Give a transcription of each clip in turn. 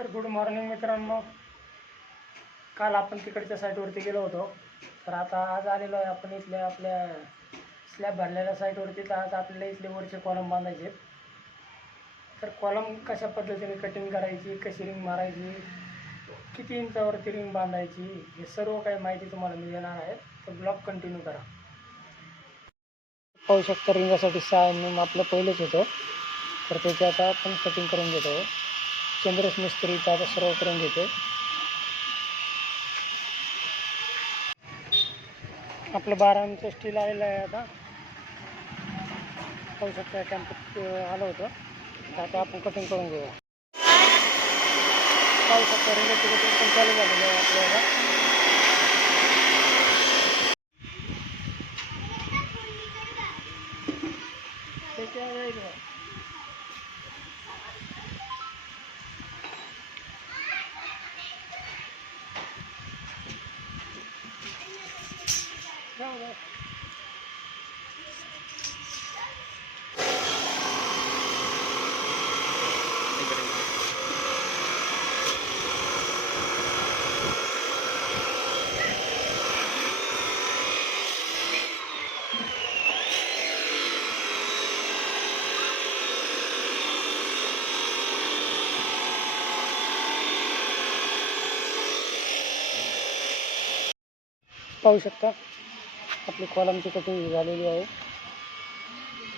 तर good morning मित्रांनो. काल आपण तिकडच्या साईटवरती गेलो होतो. तर आता आज आलेलो आहे आपण इथल्या आपल्या स्लॅब भरलेल्या साईटवरती. तर आज आपल्याला इथले वरचे कॉलम बांधायचे तर कॉलम कशा पद्धतीने कटिंग करायची कशी रिंग मारायची किती इंचावरती रिंग बांधायची हे सर्व काही माहिती तुम्हाला मिळणार आहे. तर ब्लॉग कंटिन्यू करा. पाहू शकता रिंगासाठी सहा एम एम आपलं पहिलेच होतं. तर त्याची आता आपण कटिंग करून घेतो. चंद्रस मिस्त्री आता सर्व करून घेतो आपलं बारा इंच स्टील आलेलं आहे आता. पाहू शकता कॅम्प आलं होतं. आता आपण कटिंग करून घेऊया पाहू शकता रिंगाची कटिंग पण चालू झालेलं आहे आपल्याला. पाहू शकता. आपली कॉलमची कटिंग झालेली आहे.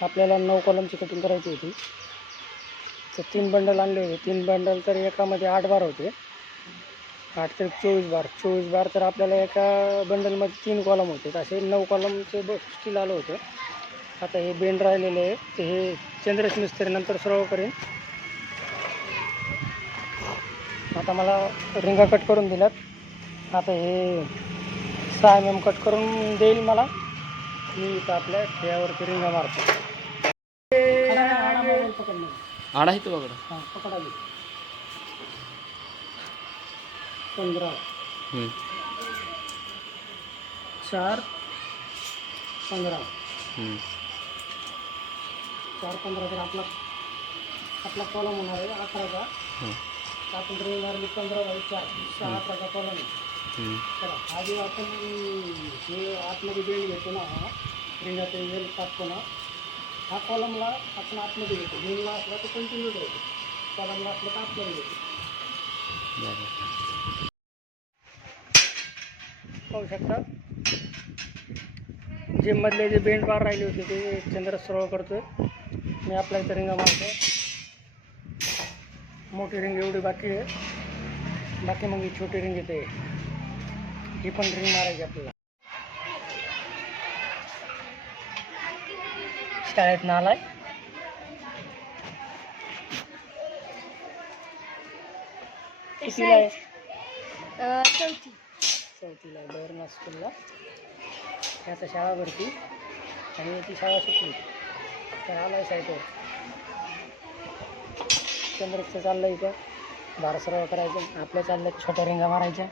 आपल्याला नऊ कॉलमची कटिंग करायची होती. तर तीन बंडल आणले होते. तीन बंडल तर एकामध्ये आठ बार होते. आठ तर चोवीस बार. चोवीस बार तर आपल्याला एका बंडलमध्ये तीन कॉलम होते. असे नऊ कॉलमचे ब स्टील आलं होतं. आता हे बेंड राहिलेले आहे. ते हे चंद्रेश मिस्त्री नंतर सर्व करेन. आता मला रिंगा कट करून दिल्यात. आता हे सहा एम एम कट करून देईल मला. मी इथं आपल्या खेळावरती रिंगा मारतो. आडा इथं बघा. पकडा. पंधरा. चार. पंधरा. चार पंधरा तर आपला आपला कॉलम होणार आहे अकराचा. आपण रिंग मारली पंधरा चार. सहा अकराचा कॉलम आहे. चला आधी आपण जे आतमध्ये बेंड घेतो ना हा रिंगाचा वेल टाकतो ना हा कॉलमला आपण आतमध्ये घेतो बेंडला असला तर कंटिन्यू ठेवतो कॉलमला असलं तर आतमध्ये घेतो पाहू शकता जिममधले जे बेंड बार राहिले होते ते चंद्र सरळ करतो मी आपल्या इथं रिंगा मारतो मोठी रिंग एवढी बाकी आहे बाकी मग ही छोटी रिंग येते ही पण रिंग मारायची आपल्याला. शाळेत नालाय कितीला आहे? चौथी. चौथीला आहे. बर्मा स्कूलला आता शाळा भरती. आणि ती शाळा सुटली. तर आला आहे साईटवर चंद्रचं चाललं इथं. बारा सर्व करायचं. आपल्या चालल्या छोट्या रिंगा मारायच्या.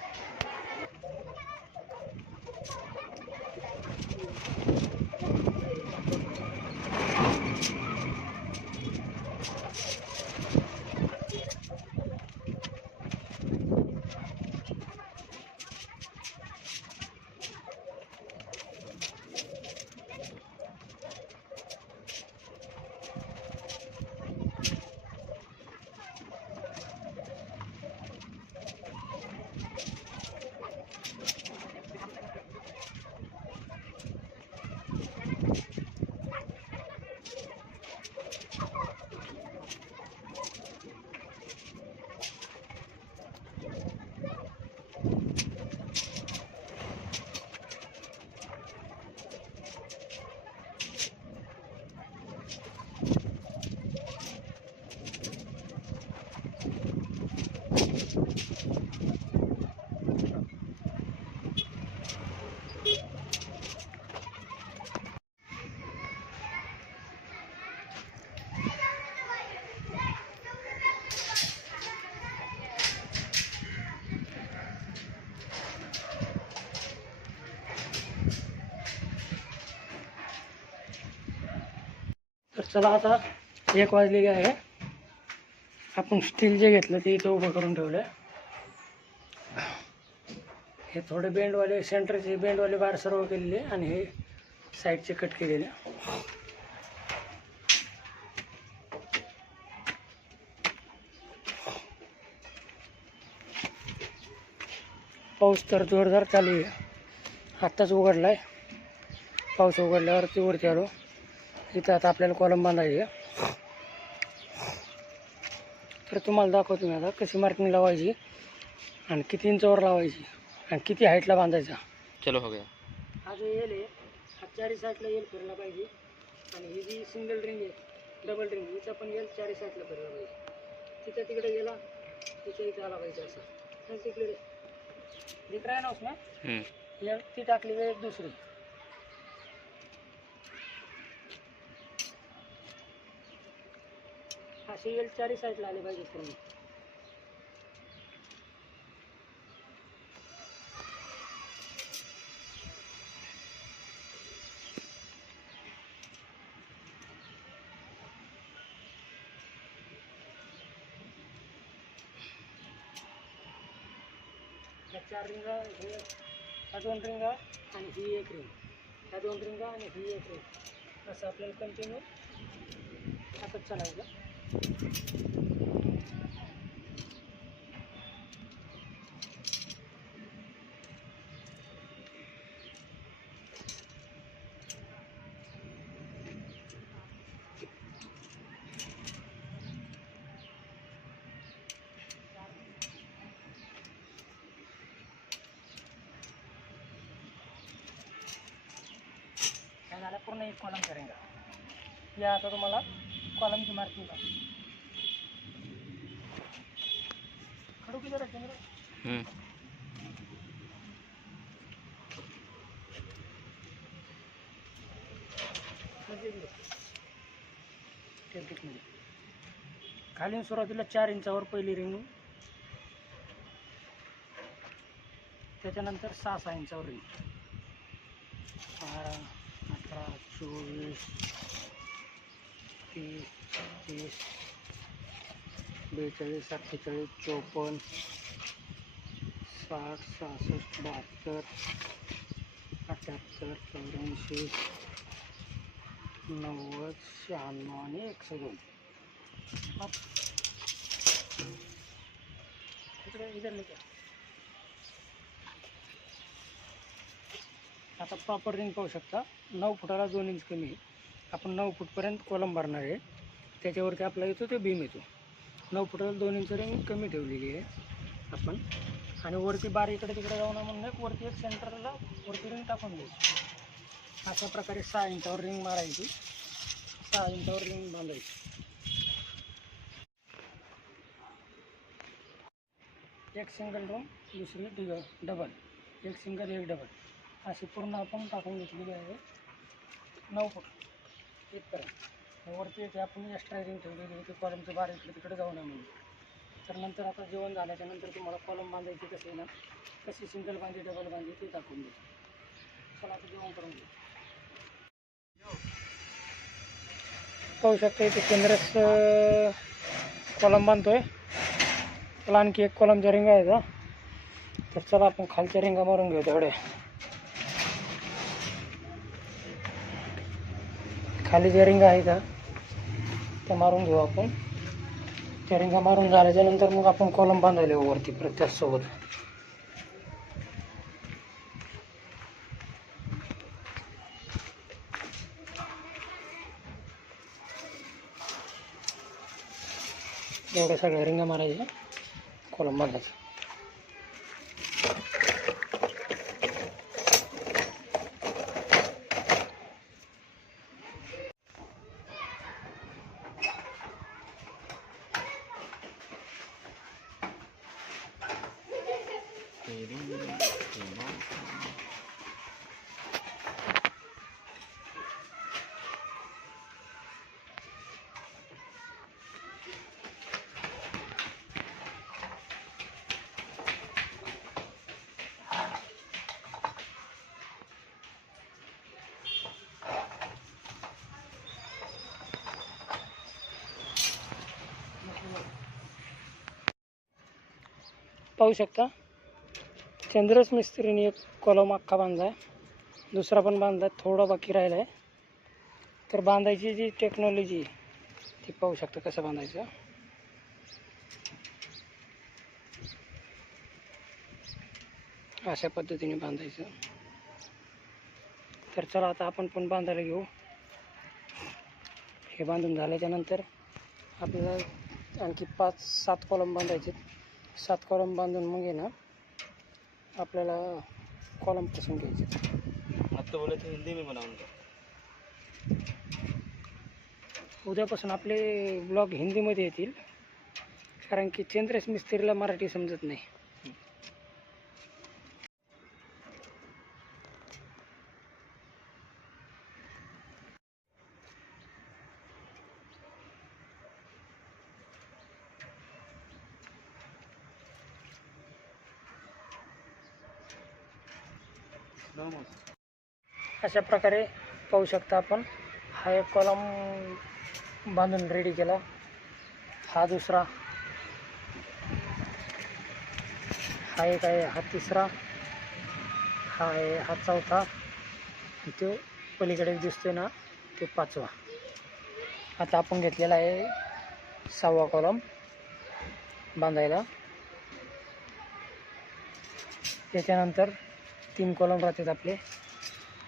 चला आता एक वाजलेली आहे. आपण स्टील जे घेतलं ते इथं उभं करून ठेवलं हे थोडे बेंडवाले सेंटरचे बेंडवाले बार सर्व केलेले आणि हे साईडचे कट केलेले. पाऊस तर जोरदार चालू आहे. आत्ताच उघडला आहे पाऊस उघडल्यावरती वरती आलो. इथं आता आपल्याला कॉलम बांधायची. तर तुम्हाला दाखवतो मी आता कशी मार्किंग लावायची आणि किती इंचावर लावायची आणि किती हाईटला बांधायचा. चलो हो गया. हा जो येल आहे हा चारी साईडला येल फिरला पाहिजे आणि ही जी सिंगल रिंग आहे डबल रिंग हिचा पण येल चारी साईडला फिरला पाहिजे. तिथं तिकडे गेला तिच्या इथं आला पाहिजे असं. तिकडे. है ना ती टाकली एक दुसरी. असे येल चारही साईडला आले पाहिजे पूर्ण चार रिंगा हे ह्या दोन रिंगा आणि ही एक रिंग. ह्या दोन रिंगा आणि ही एक रिंग. असं आपल्याला कंटिन्यू आता चालायचं. पूर्ण एक कॉलम करेंगे या आता तुम्हाला कॉलमची मार्किंग का खडू चंद्र? हम्म. टेम्प्लेटमध्ये खाली सुरुवातीला चार इंचावर पहिली रिंग. त्याच्यानंतर सहा सहा इंचावर रिंग. बारा अठरा चोवीस तीस तीस बेचाळीस अठ्ठेचाळीस चोपन्न साठ सहासष्ट बहात्तर अठ्याहत्तर चौऱ्याऐंशी नव्वद शहाण्णव आणि एकशे दोन. आता प्रॉपर रिंग पाहू शकता. नऊ फुटाला दोन इंच कमी आहे. आपण नऊ फूटपर्यंत कॉलम भरणार आहे. त्याच्यावरती आपला येतो ते बीम येतो. नऊ फुटाला दोन इंच रिंग कमी ठेवलेली आहे आपण. आणि वरती बार इकडे तिकडे जाऊ नये म्हणून एक वरती एक सेंटरला वरती रिंग टाकून द्यायची अशा प्रकारे सहा इंचावर रिंग मारायची. सहा इंचावर रिंग बांधायची. एक सिंगल रूम दुसरी डिग डबल एक सिंगल एक डबल अशी पूर्ण आपण टाकून घेतलेली आहे. नऊ फूट. इथपर्यंत करा. वरती एक आपण एक्स्ट्रा रिंग ठेवलेली आहे कॉलमचं बार इकडे तिकडे जाऊ नये म्हणून. तर नंतर आता जेवण झाल्याच्यानंतर तुम्हाला कॉलम बांधायची कसं आहे ना कशी सिंगल बांधली डबल बांधली ते दाखवून देतो. चला आता जेवण करून घेऊ. पाहू शकता इथे केंद्रच कॉलम बांधतोय. चला आणखी एक कॉलमच्या रिंगा आहे तर चला आपण खालच्या रिंगा मारून घेऊ तेवढे खाली ज्या रिंगा आहे का त्या मारून घेऊ आपण. त्या रिंगा मारून झाल्याच्यानंतर मग आपण कॉलम बांधायला येऊ वरती प्रत्येकसोबत एवढ्या सगळ्या रिंगा मारायच्या कॉलम बांधायचं. पाहू शकता? चंद्रस मिस्त्रीने एक कॉलम अख्खा बांधला आहे. दुसरा पण बांधला आहे थोडा बाकी राहिला आहे. तर बांधायची जी टेक्नॉलॉजी ती पाहू शकता कसं बांधायचं. अशा पद्धतीने बांधायचं. तर चला आता आपण पण बांधायला घेऊ. हे बांधून झाल्याच्यानंतर आपल्याला आणखी पाच सात कॉलम बांधायचे सात कॉलम बांधून मग आहे ना आपल्याला कॉलम पसंत घ्यायचे. अब तो बोले थे हिंदी में बनाऊंगा उद्यापासून आपले ब्लॉग हिंदीमध्ये येतील. कारण की चंद्रेश मिस्त्रीला मराठी समजत नाही. अशा प्रकारे पाहू शकता आपण. हा एक कॉलम बांधून रेडी केला. हा दुसरा. हा एक आहे हा तिसरा. हा आहे हा चौथा. तो पलीकडे दिसतोय ना ते पाचवा. आता आपण घेतलेला आहे सहावा कॉलम बांधायला. त्याच्यानंतर तीन कॉलम राहतात आपले.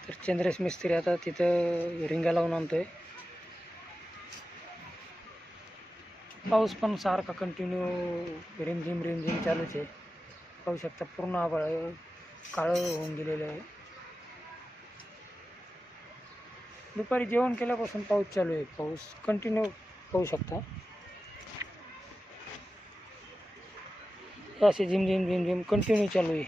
तर चंद्रेश मिस्त्री आता तिथं रिंगा लावून आणतोय. पाऊस पण सारखा कंटिन्यू रिमझिम रिमझिम चालूच आहे. पाहू शकता पूर्ण आभाळ काळं होऊन गेलेलं आहे. दुपारी जेवण केल्यापासून पाऊस चालू आहे. पाऊस कंटिन्यू पाहू शकता. असे झिम झिम झिम झिम कंटिन्यू चालू आहे.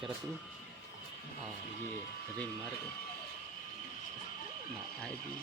करा तू हाँ ये रिंग मार के ना आएगी